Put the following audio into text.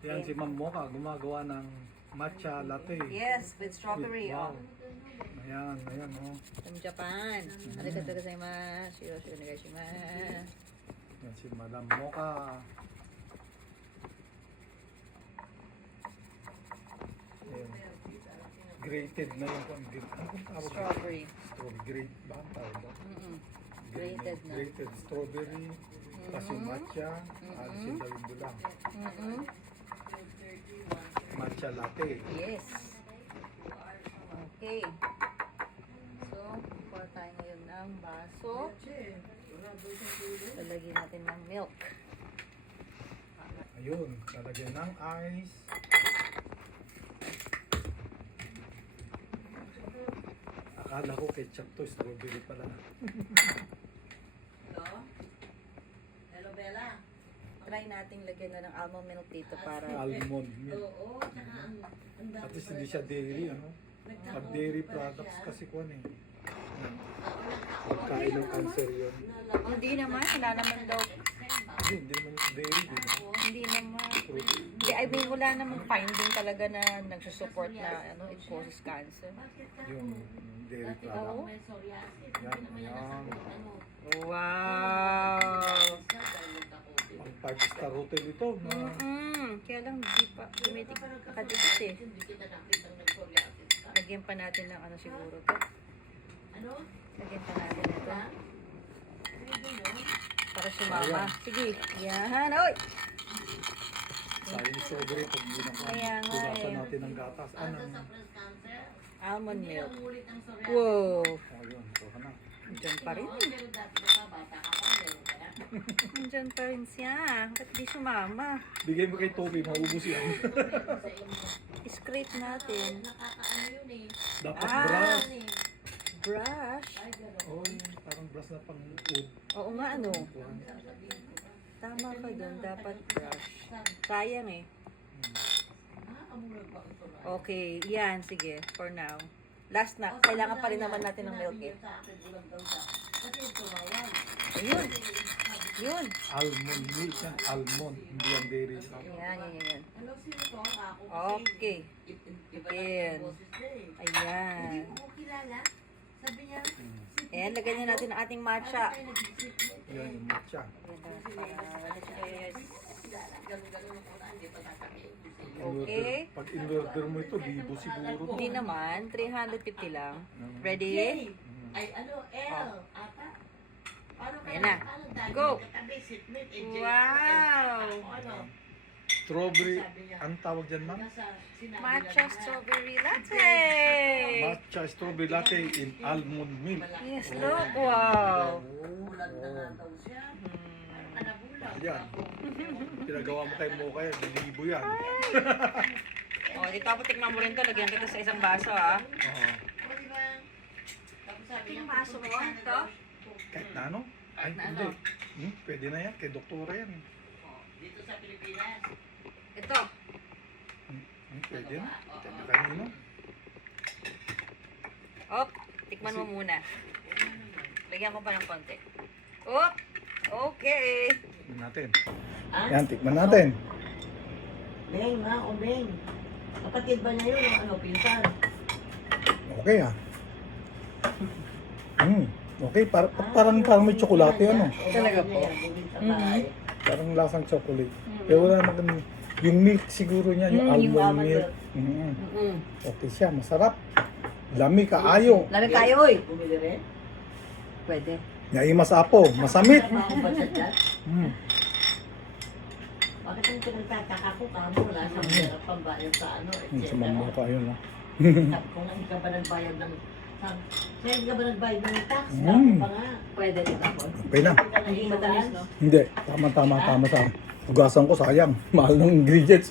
Yan si Ma'am Mocha, gumagawa ng matcha latte. Yes, with strawberry. Wow. Ayan, ayan oh. From Japan. Arigatou gozaimasu. Yoroshiku onegaishimasu. Yan si Madam Mocha. Ayan. Grated na yung anong tawag? Strawberry. Strawberry grate ba ang tawag ba? Grated na. Grated strawberry. Tapos yung matcha. Alisin daw yung dulang. Matcha latte. Yes. Okay. So, kuha tayo ngayon ng baso. Lalagyan natin ng milk. Ayun, lalagyan ng ice. Akala ko ketchup to, strawberry pala. Hello, Bella. Try nating lagyan na ng almond milk dito para Almond milk. Oo, tsaka ang dami. At least hindi siya dairy, ano? Pag dairy products kasi kuwan eh. Kain ng cancer yun. hindi naman, wala naman daw. Hindi naman yung dairy, di ba? Hindi naman. Hindi, I mean, wala namang finding talaga na nagsusupport na ano, it causes cancer. Yung dairy Oo. product. Yan, yan. Wow! Ang 5-star hotel ito. Na, Kaya lang, di pa, dumitik kadikit eh. Lagyan pa natin ng ano siguro to. Ano? Lagyan pa natin ito. Para sumama. Sige, yan. Oy! sayang yung strawberry pag hindi na Kaya nga punasan eh. natin ng gatas. Ano Anong? sa breast cancer? Almond Hindi milk. umulit ang psoriasis. Wow! Ayun, ito ka na. Diyan pa rin. Oo, pero dati ka bata ka pa, meron ka na. Diyan pa rin siya. Ba't di sumama? Bigay mo kay Toby, maubos yan. Sa inyo. Scrape natin. Nakakaano yun eh. Dapat Ah. brush. Ano eh. Brush. Ay, gano'n. Oh, parang brush na pang wood. Oo nga ano. Kuwan. Tama ka doon. Dapat brush. Sayang eh. Ah, amurag ba ito na? Okay. Yan. Sige. For now. Last na. Kailangan pa rin naman natin ng milk eh. Sa akin, ulang daw siya. Kasi ito mawag. Ayun. Yun. Almond milk yan. Almond. Hindi yan dairy. Yan. Hello, sino to? Ako. Okay. Iba Ayan. lang yung boses niya eh. Ayan. Hindi ko kilala. Sabi niya, Ayan. Lagyan na natin ang ating matcha. ay nag-isip mo. Yan yung matcha. Ganun-ganun ako na, hindi pa sasabihin ko sa iyo. Okay. Pag in-order mo ito, libo siguro. Hindi naman. 350 lang. Ready? Ay, ano, L, ata. Paano ka Ayan na. paano dahil Go. magkatabi, sitmate, eh, J, Wow. Ano? Strawberry. Ang tawag dyan, ma'am? Nasa sinabi Matcha lang na, strawberry latte. Matcha strawberry latte in almond milk. Yes, look. Wow. bulag na nga daw siya. Ano ka na bulag? Yan. Pinagawa mo kay Mocha yan. Libo yan. O, dito ako tikman mo rin to. Lagyan kita sa isang baso, ah. Oo. O, di ba? Tapos sabi niya, Yung baso mo, pupunta na ito? daw. Kahit na ano? Ay, Kahit na hindi. ano? Pwede na yan. Kay doktora yan. Oh, dito sa Pilipinas. Ito. Pwede na. Pwede na kanino. Op, tikman mo muna. Lagyan ko pa ng konti. Op, okay. Tikman natin. Ah? Yan, tikman natin. Beng, ha? O Beng. Kapatid ba niya yun? O ano, pinsan? Okay ah. Okay, parang may tsokolate ano. Talaga po? Parang lasang chocolate. Pero wala naman yung milk siguro niya, yung yung almond almond milk. Okay siya, masarap. Lami kaayo. Lamig kayo, oy. Bumili rin? Pwede. Yaimas apo, masamit. Trabaho ba siya dyan? Mm. Bakit ang pinagtataka ko kamo? Wala siyang pera pambayad sa ano, etc. Sa mama ko ayun ah. Sabi ko nga, hindi ka ba nagbayad ng... Kaya hindi ka ba nagbayad ng tax? Dapat pa nga. Pwede din ako. Okay na. Hindi matamis, no? Hindi, tama sa hugasan ko sayang. Mahal ng ingredients.